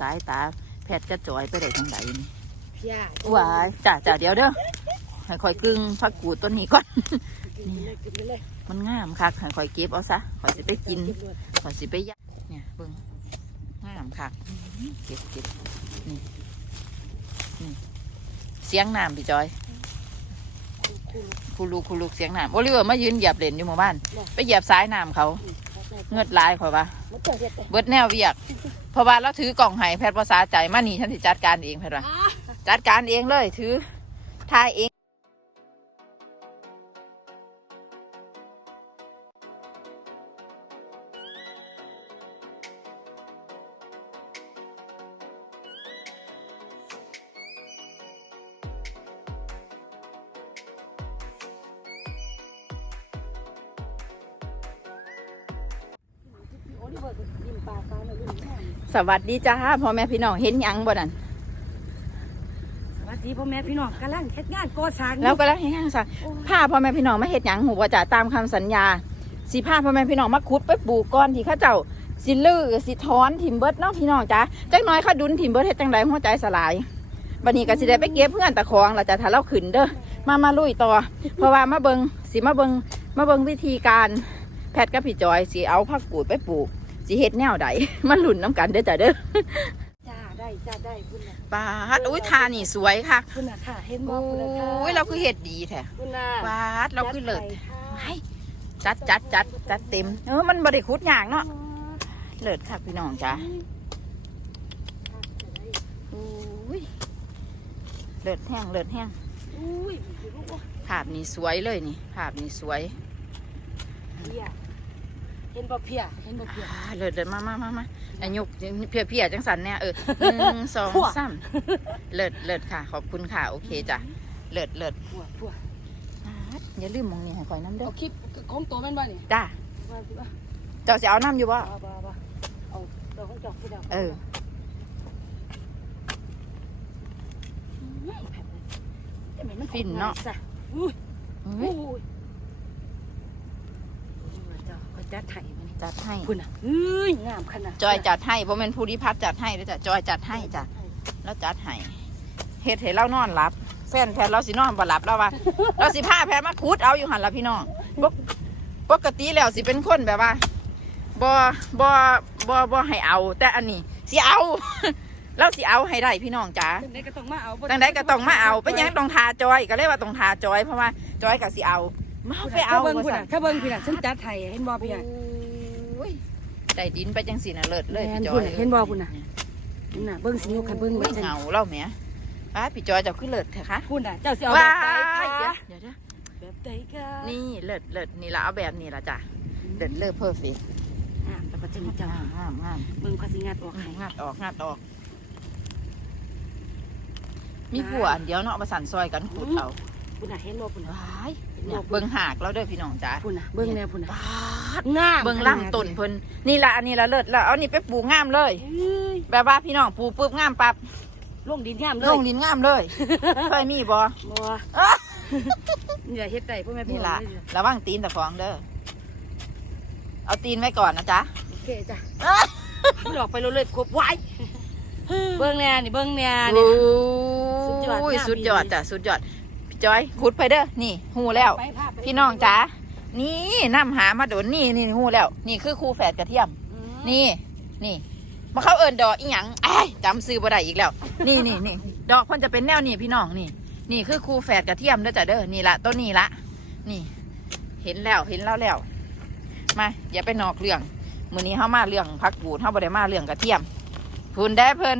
สายตา แพทย์จะจอยไปได้ทางไหนนี่พี่ยาว้ายจ้าจ้าเดี๋ยวเด้อให้คอยกลึงพักกูดต้นนี้ก่อน กินไปเลยกินไปเลยมันงามคักให้คอยเก็บเอาซะคอยสิไปกินเก็บด้วยคอยสิไปย่างเนี่ยเบิ่งงามคักเก็บเก็บนี่นี่เสียงน้ำพี่จอยคู่ลูกคูลูคูลูเสียงน้ำโอลิเวอร์มายืนเหยียบเหรนอยู่หมู่บ้านบ่ไปเหยียบซ้ายน้ำเขาอืมเขาใส่เงือดลายข่อยว่ามันเจ้าเฮ็ดแต่เบิดแนวเวียก เพราะว่าเราถือกล่องไห้แพทย์ภาษาใจมานี่ฉันสิจัดการเองแพทย์ว่าอ้าจัดการเองเลยถือทายเอง สวัสดีจ้าพ่อแม่พี่น้องเห็นหยังบ่นั่นสวัสดีพ่อแม่พี่น้องกำลังเฮ็ดงานก่อสร้างอยู่แล้วก็แล้วเห็นหยังซะพาพ่อแม่พี่น้องมาเฮ็ดหยังหูว่าจะตามคำสัญญาสิพาพ่อแม่พี่น้องมาขุดไปปลูกก้อนที่เข้าเจ้าสิลือสิถอนถิ่มเบิดเนาะพี่น้องจ้าจักหน้อยเขาดุนถิ่มเบิดเฮ็ดจังไดหัวใจสลายบัดนี้ก็สิได้ไปเก็บเพื่อนตะคองล่ะจ้ะถ้าเราขึ้นเด้อมามาลุยต่อ เพราะว่ามาเบิงสิมาเบิงมาเบิงวิธีการแพทย์กับพี่จอยสิเอาผักกูดไปปลูก สิเฮ็ดแนวใดมาลุ้นน้ำกันเด้อจ้ะเด้อจ้าได้จ้าได้คุณน่ะปาดอุ้ยทานี่สวยค่ะคุณน่ะค่ะเห็นโอบ่คุณน่ะค่ะ้ยเราคือเฮ็ดดีแท้คุณน่ะปาดเราคือเลิศจัดไปค่ะไว้จัดจัดจัดจัดเต็มเออมันบริคุดอย่างเนาะเลิศค่ะพี่น้องจ้าอุ้ยเลิศแห้งเลิศแห้งอุ้ยลูกโอ้ภาพนี้สวยเลยนี่ภาพนี้สวย เพียเห็นบ่เพียเห็นบ่เพีย อ่าเลิศเลิศมามามามาอายุเพียเพียจังสันเนี่ยเออหนึ่งสองพวก สามเลิศเลิศค่ะ ขอบคุณค่ะโอเคจ้ะเลิศเลิศพวกพวกปาดอย่าลืมมองนี่ให้คอยน้ำเด้อเอาคลิปของตัวแม่นบ่นี่จ้าว่าสิว่าเจ้าจะเอาน้ำอยู่บ่บ่บ่บ่เอาตัวของเจอกที่ดาวเออฟินเนาะอุ้ยอุ้อุ้ย ยเจ้าก็จัดไถ่มานี่จัดให้คุณน่ะเอ้ยงามขนาดจอยจัดให้บ่แม่นภูริพัฒน์จัดให้เด้อจ้ะจอยจัดให้จ้ะแล้วจัดให้เฮ็ดให้เรานอนหลับแฟนแพทย์เราสินอนบ่หลับแล้วว่า เราสิพาแพทย์มาคุดเอาอยู่หั่นล่ะพี่น้องปกปกติแล้วสิเป็นคนแบบว่าบ่บ่บ่บ่ให้เอา แต่อันนี้สิเอา เราสิเอาให้ได้พี่น้องจ๋าจังไดก็ต้องมาเอาจังไดก็ต้องมาเอาเป็นหยังต้องทาจอยก็เลยว่าต้องทาจอยเพราะว่าจอยก็สิเอา มาเอาไปเอาเบิ่งว่าคุณซั่น่ะนถ้าเบิ่งพี่น่ะฉันจัดไถ่เห็นบ่พี่น่ะโอ้ยได้ดินไปจังสิน่ะเลิศเลยแม่นพี่จอพุ่ยนน่ะเห็นบ่พุ่นน่ะนี่น่ะเบิ่งสิยกให้เบิ่งโอ้เบิ่ยงจังเหงาเล่าแหม่ป้าพี่จอยเจะขึ้นเลิศเถอะคะคุณน่ะเจ้าสิเอาว้าแบบใดยคะเดี๋ยวเดี๋ยวแบบใดคะนี่เลิศเลิศนี่ละเอาแบบนี้ละจ้ะเลิศเลิศเพอร์เฟกต์อะแล้วก็จะมีเจ้างามงามงามเบิ่งเขาสิงัดออกให้งัดออกงัดออก มีผัวอันเดียวเนาะมาสั่นซอยกันขูดเอาคุณน่ะเห็นบ่พุ่นน่ะว้าย เนี่ยเบิ่งหากเราเด้อพี่น้องจ้าพุ่นน่ะเบิ่งแน่พุ่นน่ะปาดงามเบิ่งล่ำต้นเพิ่นนี่ละอันนี้ละเลิศแล้วเอานี่ไปปลูกงามเลยเอ้ยแบบว่าพี่น้องปลูกปุ๊บงามปั๊บลงดินงามเลลยงดินงามเลยเคยมีบ่บ่อย่าเฮ็ดได้พ่อแม่พี่นี่น้องละเลยระวังตีนแต่ฟองเด้อเอาตีนไว้ก่อนนะจ๊ะโอเคจ้ะมันออกไปเรื่อยๆครบไว้เบิ่งแน่นี่เบิ่งแน่นี่สุดยอดโอ้ยงามสุดยอดดีจ้ะสุดยอดพี่ จอยขุดไปเด้อนี่หูแล้วไปภาพไปพี่น้องจ๋านี่น้ำหามาโดนนี่นี่หูแล้ว นี่คือครูแฝดกระเทียมอืมนี่นี่มาเข้าเอิญดอกอีหยังไอ้ายจำซื้อบ่ได้อีกแล้ว นี่นี่นี่ดอกเพิ่นจะเป็นแนวนี่พี่น้องนี่ นี่คือครูแฝดกระเทียมเด้อจ้ะเด้อนี่ละต้นนี้ละนี่ เห็นแล้วเห็นแล้วแล้วมาอย่าไปนอกเรื่องมื้อนี้เฮามาเรื่องพักบูดเฮาบ่ได้มาเรื่องกระเทียมพูนได้เพิ่น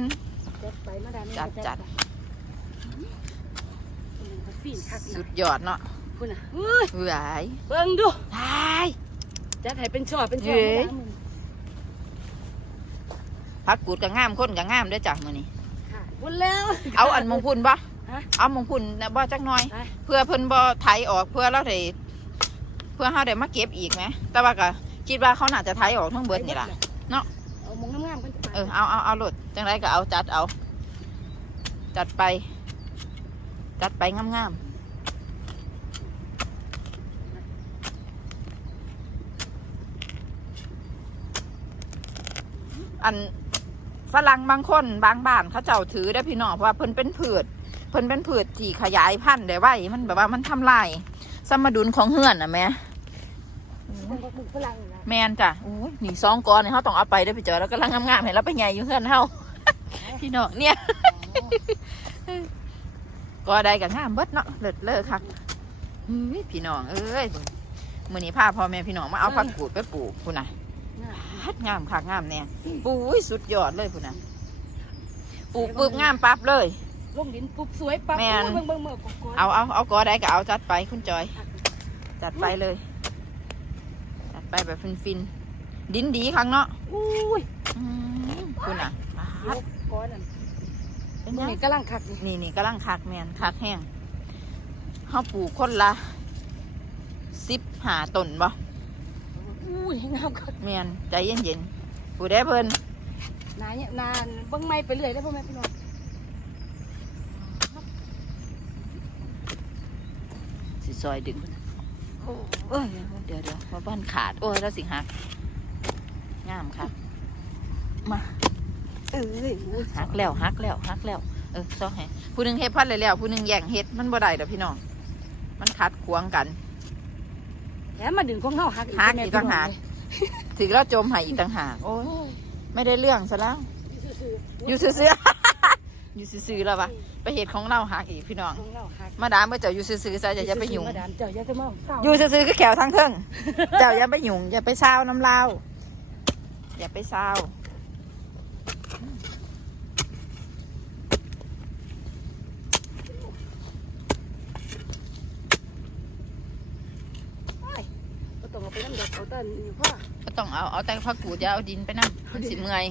จัดไปมาได้จัดจัด ฟินคักสุนะดยอดเนาะคุณน่ะเฮ้ยเฮ้ยเบิ่งดูตายจัดให้เป็นช่อเป็นช่อเฮ้ยมาได้มึงพักกูดก็งามคนก็งามเด้อจ้ะมื้อนี้ ค่ะหมดแล้ว เอาอันมงพุ่นบ่ฮะเอามงพุ่นน่ะบ่จักหน่อย ไป เพื่อเพิ่นบ่ไถออกเพื่อเราได้เพื่อเฮาได้มาเก็บอีกไหมแต่ว่าก็คิดว่าเขาน่าจะไถออกทั้งเบิดนี่ล่ะ เนาะ เอามองงามๆกันจะไปเออเอาเอาเอาโลดจังไรก็เอาจัดเอา จัดไป จัดไปงามๆอันฝรั่งบางคนบางบ้านเขาเจ้าถือได้อพี่น้องเพราะว่าเพิ่นเป็นผืดเพิ่นเป็นผืดที่ขยายพันธุ์ได้ไว้มันแบบว่ามันทำลายสมดุลของเฮือนน่ะแม่มันก็บุกพลังนะแมนจ้ะอุ้ยหนีซองก้อนเนี่ยเขาต้องเอาไปได้อพี่จอยแล้วก็ลังงามๆเห็นแล้วไปใหญ่อยู่เฮือนเฮาพี่น้องเนี่ย ก็ได้กับงามเบิดเนาะเลิศเลิศคักอุ้ยพี่น้องเอ้ยเบิ่งมื้อนี้พาพ่อแม่พี่น้องมาเอาผักกูดไปปลูกพุ่นน่ะฮัดงามคักงามแน่ปุ้ยสุดยอดเลยพุ่นน่ะปลูกปึ๊บงามปั๊บเลยลงดินปุ๊บสวยปั๊บแม่นโอ้ยเบิ่งเบิ่งเมื่อก่อนเอาเอาเอากอได้ก็เอาจัดไปคุณจอย จัดไปเลย จัดไปแบบฟินๆดินดีครั้งเนาะอุ้ยอืมคุณอะยกก้อนนั่นเป็ นยังนี่กำลังคักนี่นี่นี่กำลังคักแมนคักแห้งเขาปลูกคนละสิบหาต้นบ่อุ้ยงามคักแมนใจเย็นๆปลูกได้เพิ่นนายเนี่ยนานเบิ่งไม่ไปเรื่อยได้อพ่อแม่พี่น้องสิซอยดึงโอ้เอ้ยเดี๋ยวเดี๋ยวมาบ้านขาด โอ้ยแล้วสิหักงามค่ะ มา เอ้ยหักแล้วหักแล้วหักแล้ว เออซองให้ผู้หนึงเฮ็ดพัดเลยแล้วผู้หนึงแย่งเฮ็ดมันบ่ได้ดอกพี่น้องมันขัดขวางกันแถมมาดึงของเฮาหักหักอีกต่างหากถึงเราจมใหายอีกต่างหากโอ้ยไม่ได้เรื่องซะแล้วอยู่ซื่อๆอยู่ซื่อๆแล้ววะไปเหตุของเราหักอีกพี่น้องของเราหักมาดามเมื่อเจ้าอยู่ซื่อๆซะอย่าอย่าไปยุ่งมาดามเจ้าอย่าจะมาเศร้าอยู่ซื่อๆก็แขวทั้งเทิงเจ้าอย่าไปยุ่งอย่าไปเศร้าน้ำเล่าอย่าไปเศร้า ก็ต้องเอาไปน้ำดอกเอาต้ นอยู่พ่อก็ต้องเอาเอาแต่ผักกูดอย่าเอาดินไปนั่มันสิเมื่อย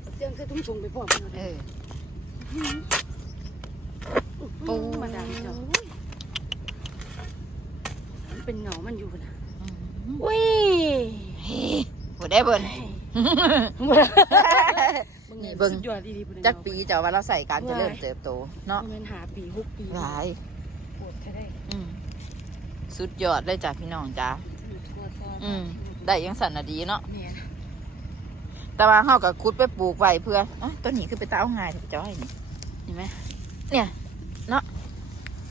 เอาเสียงใส่ทุ่งชงไปพร้อมกันเอเลยอโอ้มาดามเจ้ามันเป็นเงามันอยู่นะอืมอุ้ยเฮ้ยบ่ได้เบิ่นนี่เบิ่งสุดยอดดีๆพุ่นจักปีเจ้าว่าเราใส่การเจริญเติบโตเนาะเงินหาปีหกปีหลายปวดแค่ได้อืมสุดยอดเลยจ้ะพี่น้องจ้าทั่วทั่ว อืมได้ยังสันน่ะดีเนาะเนี่ยแต่ว่าเฮากับคุดไปปลูกไว้เพื่ออ๋อต้นนี้คือไปตาเอาง่ายเถอะจ้อยนี่เห็นไหมเนี่ย เนาะ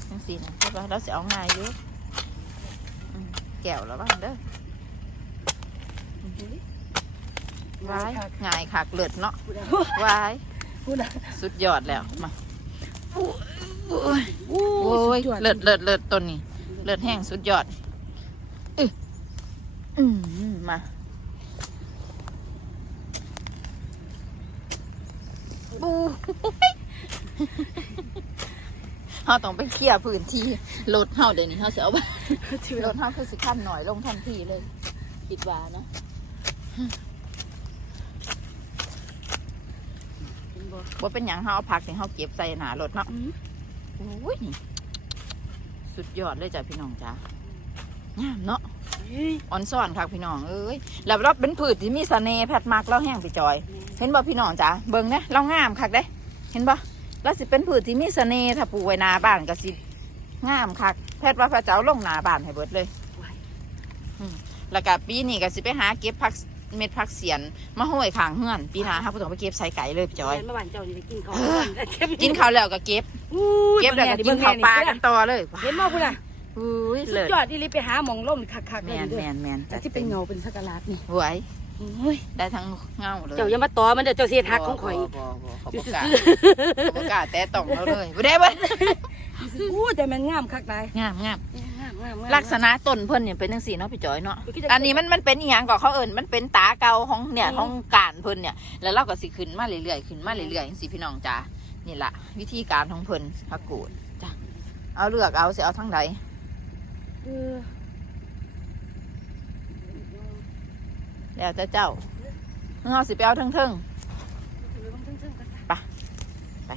จังสีนะเพราะว่าเราสิเอาง่ายอยู่อืมแก้วแล้วบ้างเด้อวายง่ายคักเลิศเนาะพูดได้วายพูดได้สุดยอดแล้วมาโอ้ยโอ้โอ้ยสุดอเลิศเลิศเลิศต้นนี้เลือดแห้งสุดยอดอื้อ อืมมาบูเฮาต้องไปเคลียร์พื้นที่รถเฮาเดี๋ยวนี้เฮาสิเอาไปที่รถเฮาคือสิขั้นหน่อยลงทันทีเลย คิดว่าเนาะเป็นบ่ว่าเป็นหยังเฮาเอาผักที่เฮาเก็บใส่หนารถเนาะอืมโอ้ยนี่ สุดยอดเลยจ้ะพี่น้องจ้างามเนาะเฮ้ย อ่อนซ่อนค่ะพี่น้องเอ้ยแล้วเราเป็นพืชที่มีเสน่ห์แผดมักเราแห้งไปจอย เห็นบ่พี่น้องจ้ะเบิ่งนะเรางามคักเด้ เห็นบ่เราสิเป็นพืชที่มีเสน่ห์ถ้าปลูกไว้หน้าบ้านก็สิงามคักแพทย์ว่าพระเจ้าลงหน้าบ้านให้เบิดเลยอืมแล้วก็ปีนี้ก็สิไปหาเก็บผักเม็ดผักเสียนมาห้อยข้างเฮือน ปีหน้าครับบ่ต้องไปเก็บใส่ไก่เลยพี่จอยเมื่อวานเจ้านี่ได้กินข้าวเออเก็บกินข้าวแล้วก็เก็บอู้ยเก็บแล้วก็กินข้าวปลากันต่อเลยเห็นบ่พุ่นน่ะ อุ้ยสุเลิดศยอดอีหลีไปหาหมองล่มคักๆแมเลยนเด้แมอนแมนแต่ที่เป็นเงาเป็นสักการะนี่หวยโอ้ยได้ทั้งเงาเลยเจ้าอย่ามาต่อมันเด้อเจ้าเสียทักของข่อยบ่บ่บ่เขาอยู่ประกล้าศซื่อเขาประกล้าศแต่ต้องเราเลยบ่ได้เบ่ๆอู้แต่มันงามคักได้งามงามงามงามงามลักษณะต้นเพิ่นเนี่ยเป็นจังซี่เนาะพี่จอยเนาะคือจะอันนี้มันมันเป็นอีหยังก็เขาเอิ้นมันเป็นตาเก่าของเนี่ยอืมของการเพิ่นเนี่ย แล้วเราก็สิขึ้นมาเรื่อยๆขึ้นมาเรื่อยๆจังซี่พี่น้องจ้านี่ล่ะวิธีการของเพิ่นพักกูดจ้ะเอาเลือกเอาสิเอาทางใดเออ แล้วแต่เจ้าเฮาสิไปเอาเทิงเออมันทึ่งๆกันจ้ะ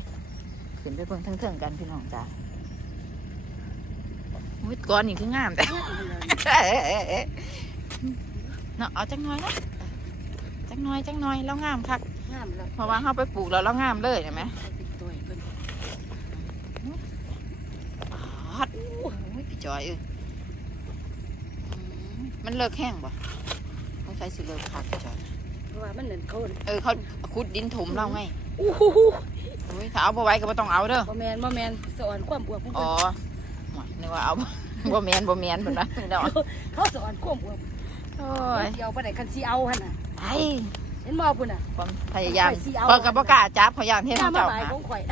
ๆขึ้นไปเบิ่งเทิงๆกันพี่น้องจ้าอุ้ยก้อนนี่คืองามแต่เนาะเอาจังน้อยเนาะจังน้อยจังน้อยแล้วงามคักงามแล้วเพราะว่าเขาไปปลูกแล้วแล้วงามเลยเห็นไหมเอาติดตัวให้เพิ่นฮัดโอ้ยพี่จอยเอ้ยอื มมันเลิกแห้งบ่ไม่ใช่สิเลิกคักพี่จอยเพราะว่ามันนั่นเขาเออเขาขุดดินถมเราไงอู้หูหูโอ้ยถ้าเอาบ่ไหว้ก็บ่ต้องเอาเด้อบ่แมนบ่แมนสอนความบวกของอ๋เพิ่อนนึกว่าเอาบ่แม่นบ่แม่นเพิ่นว่าเนาะเขาสอนความบวกโอ้ยเดียวบ่ได้คันสิเอาหั่นน่ะไปเห็นบ่พุ่นน่ะ ความพยายามไปสิเอาเพิ่นก็บ่กล้าจับเขาย่านเฮ็ดหน้าให้มาเจ้าบายหาของข่อย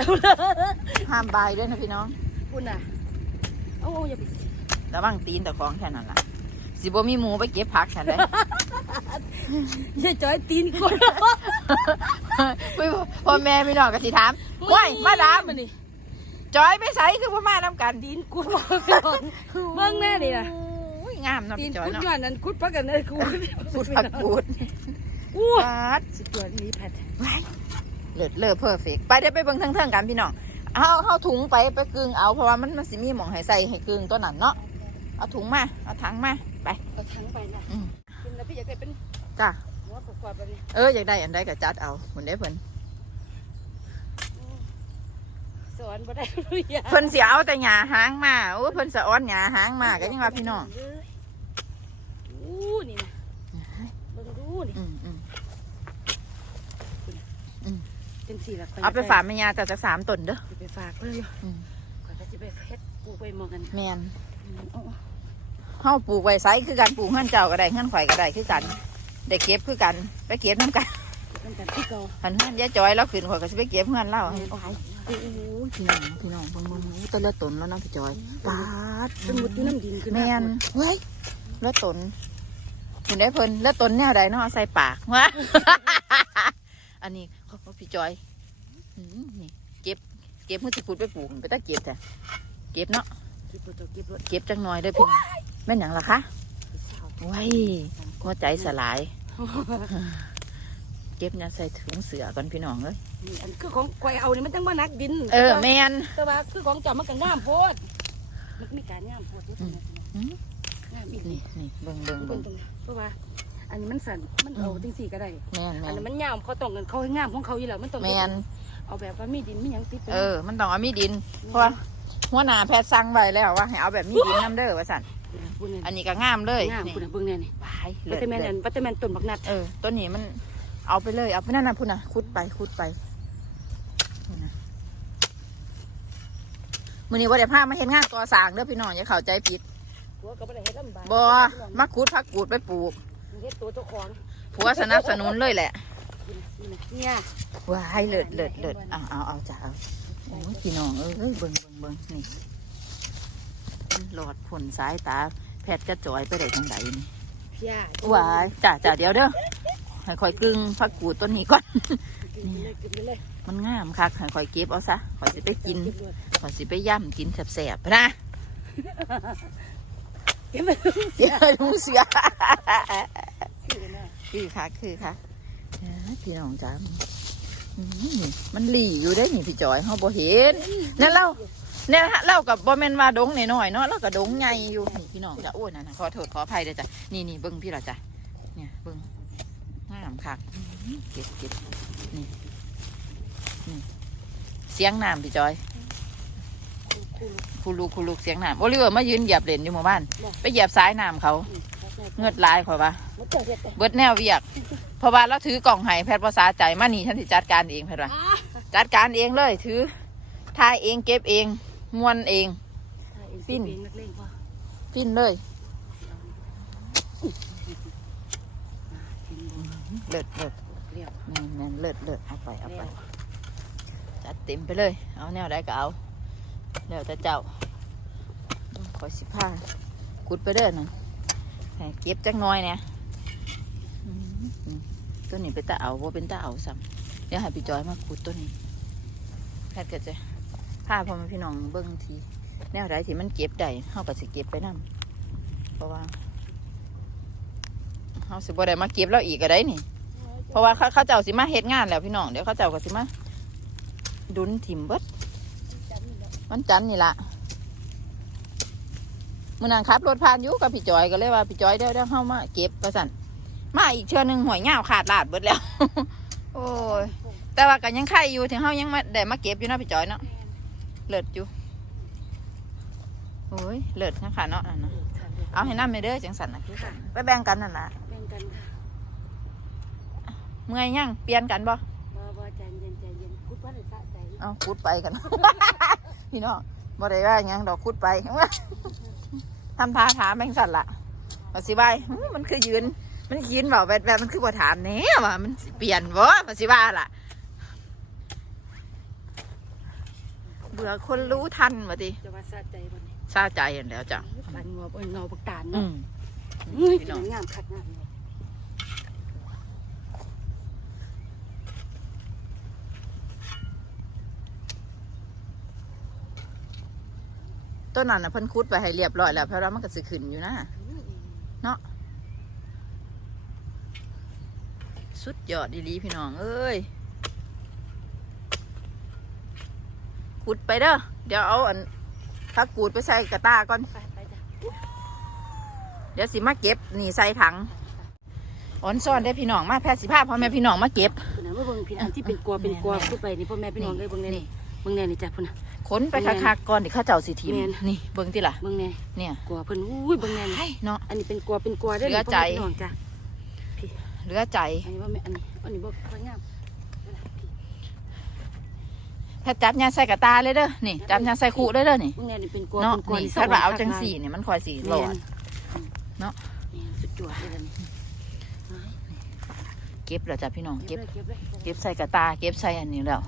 ห้ามบายด้วยนะพี่น้องพุ่นน่ะ เอาเอาอย่าไประวังตีนตะของแค่นั้นล่ะ สิบ่มีหมูไปเก็บผักฉันเลยอย่าจอยตีนกูพ่อแม่พี่น้องก็สิถามว้ายมาดามมันนี่จอยไปใส่คือพ่อมานํกันตีนกูบ่พี่น้องเบิ่งแน่นี่น่ะอุ้ยงามเนาะตีนพี่จอยคุดเนาะย้อนนั้นคุดพักกันเลยกูพูดผักกูดอู้ปาดสุดยอดนี่แพทว้ายเลิศเลอเพอร์เฟกไปเดี๋ยวไปเบิ่งเทิงๆกันพี่น้องเอาเอาถุงไปไปกึ่งเอาเพราะว่ามันมันสิมีหม่องให้ใส่ให้กึ่งตัวนั้นเนาะเอาถุงมาเอาถังมา ไปเอาทั้งไปน่ะอืมเป็นแล้วพี่อยากได้เป็นจ้าหัวประกอบแบบนี้เอออยากได้อันใดก็จัดเอาเหมือนได้เพิ่นสอนบ่ได้รู้ยาเพิ่นสิเอาแต่หญ้าหางมาโอ้เพิ่นสะอ้อนหญ้าหางมาก็ยังว่าพี่น้องอู้นี่นะเบิ่งดูนี่อืมอืมเป็นสีละเอาไปฝากแม่ยาแต่จากสามต้นเด้อสิไปฝากเพิ่นอยู่อืมก่อนจะสิไปเฮ็ดปลูกไว้หมองกันแม่นเอา เฮาปลูกไว้ไสคือกันปลูกเฮือนเจ้าก็ได้เฮือนข่อยก็ได้คือกันได้เก็บคือกัน ไปเก็บนํกันๆน้ำกันที่เก่าหันเฮือนยายจอยแล้วขึ้นข่อยก็สิไปเก็บเฮือนเราโอ้โหพี่น้องพี่น้องเบิ่งเบิ่งโอ้แต่ละต้นแล้วเนาะพี่จอยปาดเป็นมุดอยู่น้ำดินขึ้นแม่นเฮ้ยแล้วต้นเห็นได้เพิ่นแล้วต้นแนวใดเนาะเอาใส่ปากวะอันนี้เขาเขาพี่จอยอืมนี่เก็บเก็บเมื่อสิขุดไปปลูกไปตาเก็บแต่เก็บเนาะเก็บรถเก็บรถเก็บจังหน่อยเด้อพี่น้อง แม่นหยังล่ะคะว้ายหัวใจสลาย เก็บเนี่ยใส่ถุงเสือก่อนพี่น้องเลยนี่อันคือของข่อยเอานี่มันจังบ่หนักดินเออแมนแต่ว่าคือของเจ้ามันก็งามโพดมันมีการงามโพดอยู่ตรงนี้อืมงามอีกนี่นี่เบิ่งเบิ่งเบิ่เบิ่งงตรงนี้เพราะว่า อันนี้มันสั่นมันเอาจังสี่ก็ได้แมนแมอันนนั้นมันยาวเขาต้องกันเขาให้งามของเขาอยู่แล้วมันต้องแมนเอาแบบว่ามีดินมีหยังติดไปเออ มันต้องเอามีดิน เพราะว่าหัวหน้าแพทย์สั่งไว้แล้วว่าให้เอาแบบมีดินน้ำเด้อว่าสั่นบุญเนี่ย อันนี้ก็งามเลยงามนี่คุณเบิ่งเนี่ยนี่บายวัตเตอร์แมนเลิอัศนวัตเตอร์แมนต้นบักนัดเออต้นนี้มันเอาไปเลยเอาไปนั่นน่ะพุ่นน่ะคุดไปคุดไปพุ่นน่ะมื้อนี้ว่าได้พามาเห็นงานก่อสร้างเด้อพี่น้องอย่าเข้าใจผิดหัวก็บ่ได้เฮ็ดลำบากบ่มาคุดพักกูดไปปลูกเฮ็ดตัวเจ้าของผัวสนับสนุนเลยแหละเนี่ยว้ายเลิศเลิศเลิศเอาเอาเอาจ้ะเอาโอ้ยพี่น้องเอ้ยเบิ่งเบิ่งเบิ่งนี่ หลอดผลสายตา แพทย์จะจอยไปได้ทางใดนี่พี่ยาว้ายจ้ะจ้ะเดี๋ยวเด้อให้คอยกลึงพักกูดต้นนี้ก่อน กินไปเลยกินไปเลยมันงามคักให้คอยเก็บเอาซะคอยสิไปกินเก็บเลยคอยสิไปย่ำกินแสบๆนะเก็บไปเลยเสียลุงเสียคือนะคือค่ะคือค่ะเอ้อพี่น้องจ้าอืมนี่มันหลีอยู่ได้นี่พี่จอยเขาบ่เห็นนั่นเรา เนี่ยฮะเล่ากับบ่แม่นว่าดงน้อยๆเนาะเราก็ดงใหญ่อยู่นี่พี่น้องจ้ะโอ้ยนั่นน่ะขอโทษขออภัยเด้อจ้ะนี่นี่เบิ่งพี่ละจ้ะเนี่ยเบิ่งงามคักอื้อเก็บเก็บนี่นี่เสียงน้ำพี่จอยคู่คูลูคูลูเสียงน้ำโอลิเวอร์มายืนเหยียบเหรนอยู่หมู่บ้าน ไปเหยียบสายน้ำเขาเงือดลายข่อยว่ามันเจ้าเฮ็ดแต่เบิดแนวเวียกเพราะว่าเราถือกล่องไห้แพทย์ภาษาใจมานี่ฉันสิจัดการเองแพทย์ว่าจัดการเองเลยถือทายเองเก็บเอง ม้วนเอง ปิ้นนักเลงพ่อปิ้นเลยเลิศเลิศเรียบแม่นแม่นเลิศเลิศเอาไปเอาไปเรียบจัดเต็มไปเลย เอาแนวใดก็เอาแล้วแต่เจ้าคอยสิผ้ากุดไปเด้อนั่นให้เก็บจักหน้อยเนี่ยอืมอืมตัวนี้เป็นตาเอาว่าเป็นตาเอาซ้ำเดี๋ยวให้พี่จอยมาขุดตัวนี้แพทย์ก็จะ พาพ่อแม่พี่น้องเบิ้งทีแนวใดที่มันเก็บได้เฮาก็สิเก็บไปนํเพราะว่าเฮาสิบ่ได้มาเก็บแล้วอีกก็ได้นี่ เพราะว่าเขาเขาเจ้าสิมาเฮ็ดงานแล้วพี่น้องเดี๋ยวเขาเจ้าก็สิมาดุนถิ่มเบิดวันจันทร์นี่ละมื่อนั้นขับ รถผ่านอยู่กับพี่จอยก็เลยว่าพี่จอยเดี๋ยวเดี๋ยวเข้ามาเก็บประสันมาอีกเชือหนึ่งหวยเงาวขาดลาดเบิดแล้ว โอ้ยแต่ว่ากันยังไข่อยู่ถึงเขายังมาได้มาเก็บอยู่นะพี่จอยเนาะ เลิศอยู่โอ้ยเลิศนะคะเนาะนั่นนะเอาให้น้ำไปเด้อจังสันนะพี่ไปแบ่งกันนั่นแหละแบ่งกันค่ะเมื่อยยังเปลี่ยนกันบ่บ่บ่ใจเย็นใจเย็นคุดว่าได้สะใจเอาคุดไปกันพี่น้องบ่ได้ว่าหยังดอกคุดไปทำท่าถามแม่งสั่นละว่าสิว่าอื้อมันคือยืน มันยืนเบาแบบแบบมันคือบ่ถามแหน่ว่ามันสิเปลี่ยนบ่ว่าสิว่าล่ะ บื่อคนรู้ทันว่าติจะว่าสะใจบ่นี่ซาใจอันแล้วจ้ะปานงัวบ่เงาบักตาลอืเนาะมอุ้ยพี่น้องงามคักงามเลยต้นนั้นน่ะเพิ่นคุดไปให้เรียบร้อยแล้วเพราะว่ามันก็สิขึ้นอยู่นะเนาะสุดยอดดีหลีพี่น้องเอ้ย ขุดไปเด้อ เดี๋ยวเอาอันพักกูดไปใส่กระตาก่อน ไปไปจ้ะเดี๋ยวสิมาเก็บนี่ใส่ถังอ่อนซ่อนได้อพี่น้องมาแพทย์สิภาพพ่อแม่พี่น้องมาเก็บพุ่นน่ะมาเบิ่งพี่อันที่เป็นกลัวเป็นกลัวแม่นพูดไปนี่พ่อแม่พี่น้องเลยเบิ่งแน่นี่เบิ่งแน่นี่จ้ะพุ่นน่ะ ขนไปคักๆก่อนที่เข้าเจ้าสิทีมแม่น นี่เบิ่งติล่ะ เบิ่งแน่เนี่ยกลัวเพิ่นอุ้ยเบิ่งแน่นี่ไอ้เนาะ อันนี้เป็นกลัวเป็นกลัวเด้อเหลือใจพ่แม่พี่น้องจ้ะเหลือใจ อันนี้ว่าแม่อันนี้อันนี้บ่ค่อยงาม แพทย์จับยาใส่กระตาเลยเด้อนี่จับยาใส่ขู่เลยเด้อนี่เบิ่งแน่นี่เป็นกลัวเนาะเป็นกลัวนี่นี่ถ้าว่าเอาจังสี่เนี่ยมันคอยสีหลแม่อดนเนาะแม่นสุดยอดเลยล่ะนี่เก็บแล้วจ้ะพี่น้องเก็เก็บบเลยเก็บเลยเก็บใส่กระตา เก็บใส่อันนี้แล้ว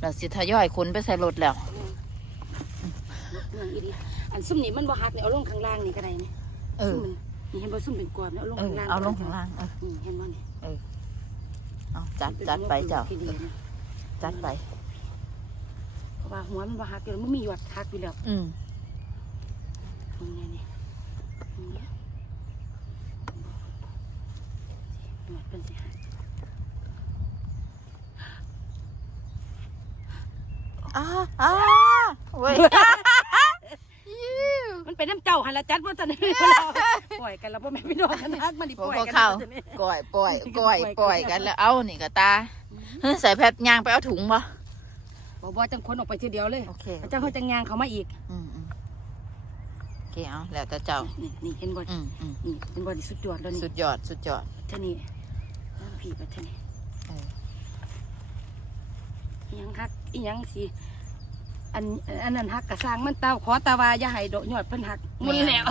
เราสิทยอยขนไปใส่รถแล้วเมืองอีดีอันซุ่มนี่มันบ่หักนี่เอาลงข้างล่างนี่ก็ได้นี่เออซุ่มมันนี่เห็นบ่ซุ่มเป็นกลัวนี่เอาลงเออข้างล่างเอาลงข้างล่างเอออืมเห็นบ่นี่เอาจัดจัดไปเจ้าที่ดีนะจัดไปเพราะ ว่าหัวมันบ่หักอยู่แล้วมันมีหยอดหักอยู่แล้วอืมตรงนี้นี่ตรงนี้หยอดเป็นสิหักอ้าอ้าเว้ยมันเป็นน้ำเจ้าหันละจัดว่าตอนนี้ปล่อยกันแล้วพ่อแม่พี่น้องกันฮักมันดิพวปกล่อยพวกกันเข้าตอนนี้ก่อยปล่อยก่อยปล่อยกันแล้วเอานี่กระตาเฮ้ยใส่แพทยางไปเอาถุง บ่บ่บ่จังคนออกไปทีเดียวเลยโอเคแล้วจังเขาจังยางเขามาอีกอืมอืมโอเคเอาแล้วแต่เจ้านี่นี่เห็นบ่อืมอืมนี่เห็นบ่ดิสุดยอดแล้วนี่สุดยอดสุดยอดท่านี่น้ำผีไปท่านี่เอออิหยังฮักอีหยังสิอันอันนั้นฮักกระสร้างมันเต้าขอตาวาอย่าให้ดอกหยอดเพิ่นฮักมุนแล้ว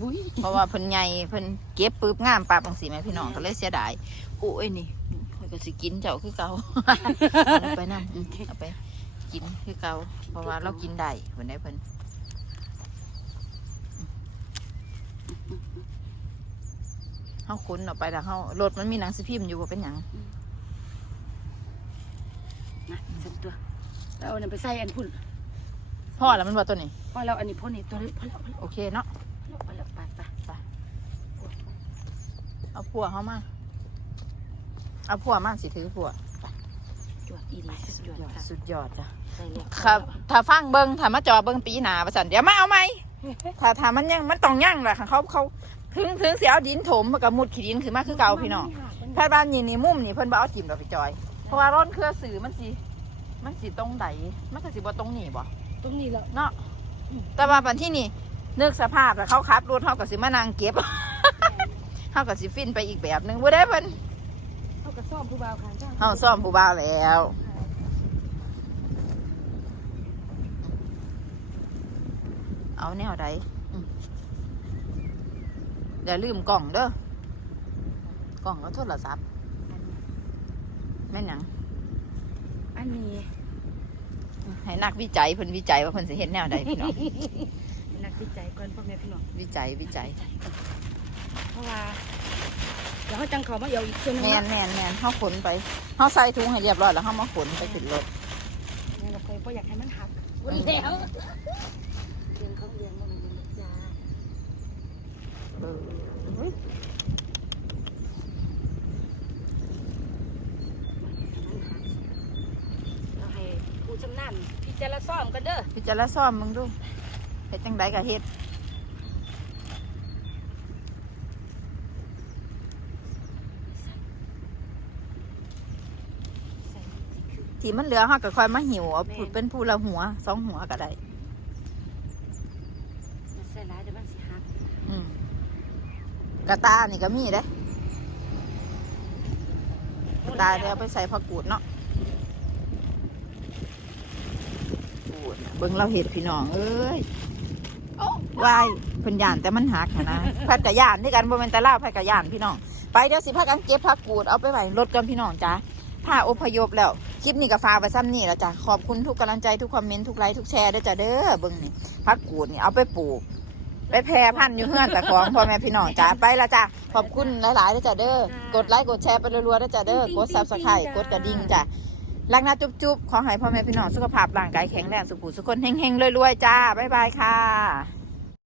บุ้ยเพราะว่าเพิ่นใหญ่เพิ่นเก็บปึ๊บงามปาบจังสีแม่พี่น้องก็เลยเสียดายโอ้ยนี่ข้อย ก็สิกินเจ้าคือเก่าเอาไปนำเอาไปกินคือเก่าเพราะว่าเรากินได้เพิ่นได้เพิ่นเฮาคุ้นออกไปแล้วเฮารถมันมีหนังสือพิมพ์อยู่บ่เป็นหยังนะสันตัวแล้วเอาอันนั้นไปใส่อันพุ่นพ่อแล้วมันว่าตัวนี้พอแล้วอันนี้พ่นนี่ตัวนี้พอแล้วพอแล้วโอเคเนาะพอแล้วไปไปเอาผัวเฮามา เอาผัวมาสิถือผัวจวดอีดีสุดยอดค่ะสุดยอดจ้ะใส่แล้วครับถ้าฟังเบิ้งถ้ามาจอเบิ้งปีหนาประสันเดี๋ยวมาเอาไหมถ้าถ้ามันยังมันต้องยั่งแหละค่ะเขาเขาถึงถึงเสียเอาดินถมมันกับมุดขี้ดินขึ้นมาคือเก่าพี่น้องแพทย์บ้านนี่นี่มุมนี่เพิ่นบ่เอาจิ้มดอกพี่จอย เพราะว่าร่อนเครือสื่อมันสิมันสิตรงไหนมันก็สิบ่ตรงนี้บ่ตรงนี้แล้วเนาะแต่ว่าปันที่นี่นึกสภาพแล้วเขาขับรถเขาก็สิมานั่งเก็บเขาก็สิฟินไปอีกแบบหนึงบ่ได้เพิ่น เขาก็ซ่อมผู้บ่าวค่ะจ้าเฮาซ่อมผู้บ่าวแล้วเอาแนวใดอืมอย่าลืมกล่องเด้อกล่องก็โทรศัพท์แม่นหยังอันนี้ให้นักวิจัยเพิ่นวิจัยว่าเพิ่นสิเห็นแนวใดพี่น้องนักวิจัยก่อนพ่อแม่พี่น้องวิจัยวิจัย เพราะว่า เดี๋ยวเขาจังเขามาเอาอีกเช่นนึงแม่นแม่นแม่นเฮาขนไปเฮาใส่ถุงให้เรียบร้อยแล้วเฮามาขนไปขึ้นรถเนี่ยเราเคยเพราะอยากให้มันหักวันแล้วเรียนเขาเรียนว่ามันเป็นจ้าเออเราให้ผู้ชำนาญพิจารณาซ่อมกันเด้อพิจารณาซ่อมมึงดูเฮ็ดจังไดก็เฮ็ด ใส่ ที่คือที่มันเหลือเฮาก็ค่อยมาหิวเอาพูดเป็นผู้ละหัวสองหัวก็ได้มันใส่ร้ายเดี๋ยวมันสิหักอืมกระตานี่ก็มีเด้โอ้ตายแล้วไปใส่ผักกูดเนาะกูดน่ะเบิ่งเราเห็ดพี่น้องเอ้ยวายเพิ่นย่านแต่มันหักหั้นนะ พัดกะย่านด้วยกันบ่แม่นแต่ลาวพัดกะย่านพี่น้อง ไปเดี๋ยวสิพากันเก็บผักกูดเอาไปไว้รถกันพี่น้องจ้าถ้าอพยพแล้ว คลิปนี้ก็ฝากไว้ซ้ำนี่แล้วจ้ะขอบคุณทุกกำลังใจทุกคอมเมนต์ทุกไลค์ทุกแชร์ด้วยจ้ะเด้อเบิ่งนี่ผักกูดนี่เอาไปปลูกไปแพร่พันธุ์อยู่เฮือนแต่ของพ่อแม่พี่น้องจ้าไปละจ้ะขอบคุณหลายๆด้วยจ้ะเด้อกดไลค์กดแชร์ไปรัวๆด้วยจ้ะเด้อกดซับสไครต์กดกระดิ่งจ้ะรักนะจุ๊บๆขอให้พ่อแม่พี่น้องสุขภาพร่างกายแข็งแรงสุขุสุขคนเฮงๆรวยๆจ้าบ๊ายบายค่ะ